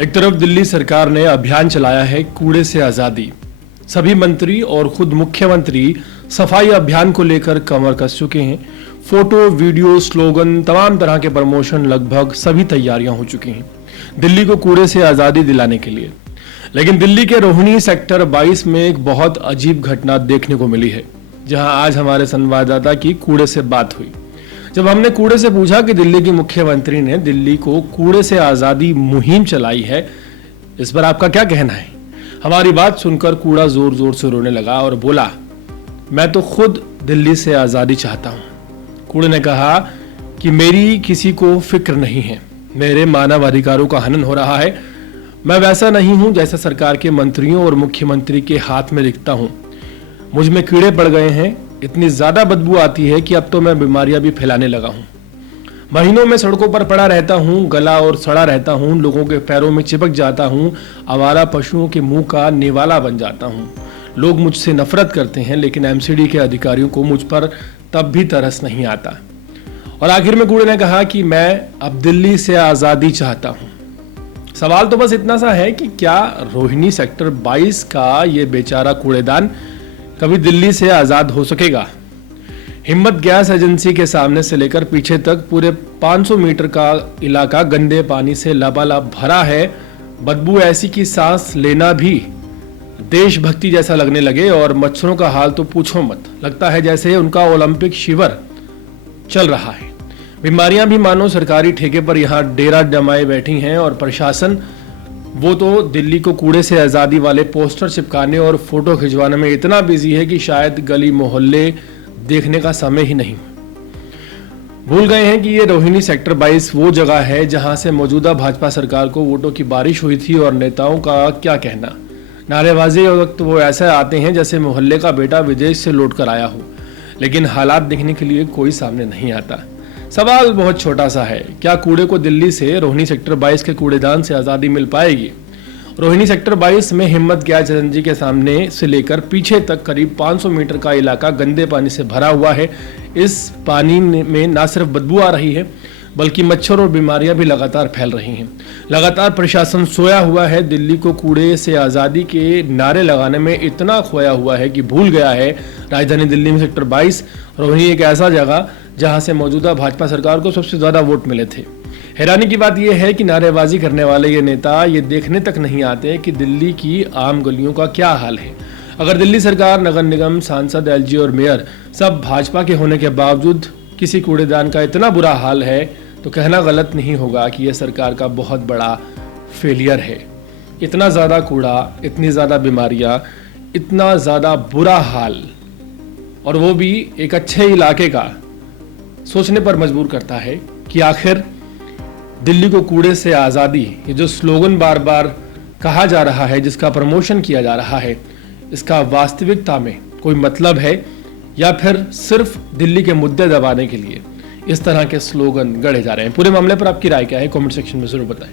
एक तरफ दिल्ली सरकार ने अभियान चलाया है कूड़े से आजादी। सभी मंत्री और खुद मुख्यमंत्री सफाई अभियान को लेकर कमर कस चुके हैं। फोटो, वीडियो, स्लोगन, तमाम तरह के प्रमोशन, लगभग सभी तैयारियां हो चुकी हैं दिल्ली को कूड़े से आजादी दिलाने के लिए। लेकिन दिल्ली के रोहिणी सेक्टर 22 में एक बहुत अजीब घटना देखने को मिली है, जहां आज हमारे संवाददाता की कूड़े से बात हुई। जब हमने कूड़े से पूछा कि दिल्ली की मुख्यमंत्री ने दिल्ली को कूड़े से आजादी मुहिम चलाई है, इस पर आपका क्या कहना है? हमारी बात सुनकर कूड़ा जोर जोर से रोने लगा और बोला, मैं तो खुद दिल्ली से आजादी चाहता हूं। कूड़े ने कहा कि मेरी किसी को फिक्र नहीं है, मेरे मानव अधिकारों का हनन हो रहा है। मैं वैसा नहीं हूं जैसा सरकार के मंत्रियों और मुख्यमंत्री के हाथ में दिखता हूं। मुझ में कीड़े पड़ गए हैं, इतनी ज्यादा बदबू आती है कि अब तो मैं बीमारियां भी फैलाने लगा हूं। महीनों में सड़कों पर पड़ा रहता हूं, गला और सड़ा रहता हूं, लोगों के पैरों में चिपक जाता हूं, आवारा पशुओं के मुंह का निवाला बन जाता हूं। लोग मुझसे नफरत करते हैं, लेकिन एमसीडी के अधिकारियों को मुझ पर तब भी तरस नहीं आता। और आखिर में कूड़े ने कहा कि मैं अब दिल्ली से आजादी चाहता हूं। सवाल तो बस इतना सा है कि क्या रोहिणी सेक्टर 22 का ये बेचारा कूड़ेदान कभी दिल्ली से आजाद हो सकेगा? हिम्मत गैस एजेंसी के सामने से लेकर पीछे तक पूरे 500 मीटर का इलाका गंदे पानी से लबालब भरा है। बदबू ऐसी कि सांस लेना भी देशभक्ति जैसा लगने लगे, और मच्छरों का हाल तो पूछो मत। लगता है जैसे उनका ओलंपिक शिविर चल रहा है। बीमारियां भी मानो सरकारी ठेके पर यहाँ डेरा जमाए बैठी हैं, और प्रशासन वो तो दिल्ली को कूड़े से आज़ादी वाले पोस्टर चिपकाने और फोटो खिंचवाने में इतना बिजी है कि शायद गली मोहल्ले देखने का समय ही नहीं। भूल गए हैं कि ये रोहिणी सेक्टर 22 वो जगह है जहां से मौजूदा भाजपा सरकार को वोटों की बारिश हुई थी। और नेताओं का क्या कहना, नारेबाजी वक्त वो ऐसे आते हैं जैसे मोहल्ले का बेटा विदेश से लौट कर आया हो, लेकिन हालात देखने के लिए कोई सामने नहीं आता। सवाल बहुत छोटा सा है, क्या कूड़े को दिल्ली से रोहिणी सेक्टर 22 के कूड़ेदान से आज़ादी मिल पाएगी? रोहिणी सेक्टर 22 में हिम्मत गैस एजेंसी के सामने से लेकर पीछे तक करीब 500 मीटर का इलाका गंदे पानी से भरा हुआ है। इस पानी में ना सिर्फ बदबू आ रही है, बल्कि मच्छर और बीमारियां भी लगातार फैल रही हैं। लगातार प्रशासन सोया हुआ है, दिल्ली को कूड़े से आज़ादी के नारे लगाने में इतना खोया हुआ है कि भूल गया है राजधानी दिल्ली में सेक्टर 22 रोहिणी एक ऐसा जगह जहां से मौजूदा भाजपा सरकार को सबसे ज्यादा वोट मिले थे। हैरानी की बात यह है कि नारेबाजी करने वाले ये नेता ये देखने तक नहीं आते कि दिल्ली की आम गलियों का क्या हाल है। अगर दिल्ली सरकार, नगर निगम, सांसद, एलजी और मेयर सब भाजपा के होने के बावजूद किसी कूड़ेदान का इतना बुरा हाल है, तो कहना गलत नहीं होगा कि यह सरकार का बहुत बड़ा फेलियर है। इतना ज्यादा कूड़ा, इतनी ज्यादा बीमारियां, इतना ज्यादा बुरा हाल, और वो भी एक अच्छे इलाके का, सोचने पर मजबूर करता है कि आखिर दिल्ली को कूड़े से आज़ादी, ये जो स्लोगन बार बार कहा जा रहा है, जिसका प्रमोशन किया जा रहा है, इसका वास्तविकता में कोई मतलब है या फिर सिर्फ दिल्ली के मुद्दे दबाने के लिए इस तरह के स्लोगन गढ़े जा रहे हैं? पूरे मामले पर आपकी राय क्या है? कमेंट सेक्शन में जरूर बताएं।